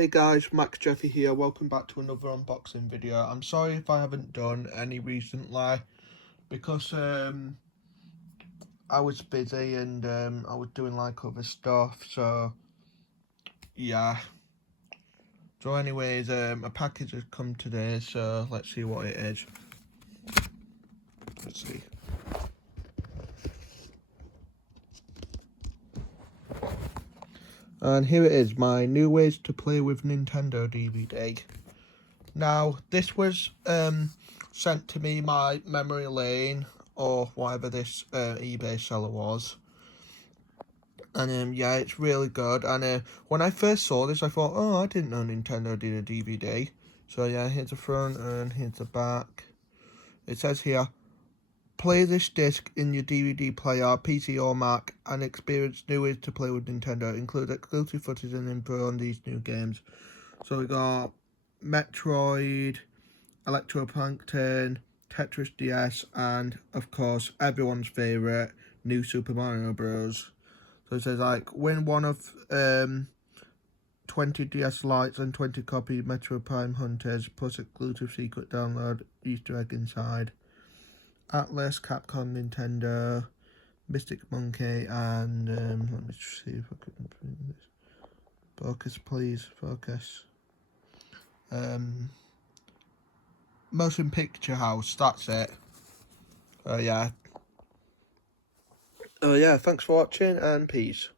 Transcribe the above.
Hey guys, Max Jeffy here, welcome back to another unboxing video. I'm sorry if I haven't done any recently because I was busy and I was doing like other stuff, so yeah. So anyways, a package has come today, so let's see what it is. Let's see. And here it is, my New Ways to Play with Nintendo DVD. Now, this was sent to me by Memory Lane, or whatever this eBay seller was. And yeah, it's really good. And when I first saw this, I thought, oh, I didn't know Nintendo did a DVD. So yeah, here's the front and here's the back. It says here, play this disc in your DVD player, PC or Mac, and experience new ways to play with Nintendo. Include exclusive footage and info on these new games. So we got Metroid, Electroplankton, Tetris DS, and of course everyone's favourite, New Super Mario Bros. So it says like win one of 20 DS Lites and 20 copy Metroid Prime Hunters plus exclusive secret download Easter egg inside. Atlas, Capcom, Nintendo, Mystic Monkey, and let me see if I can bring this. Focus, please, focus. Motion Picture House, that's it. Yeah. Yeah, thanks for watching and peace.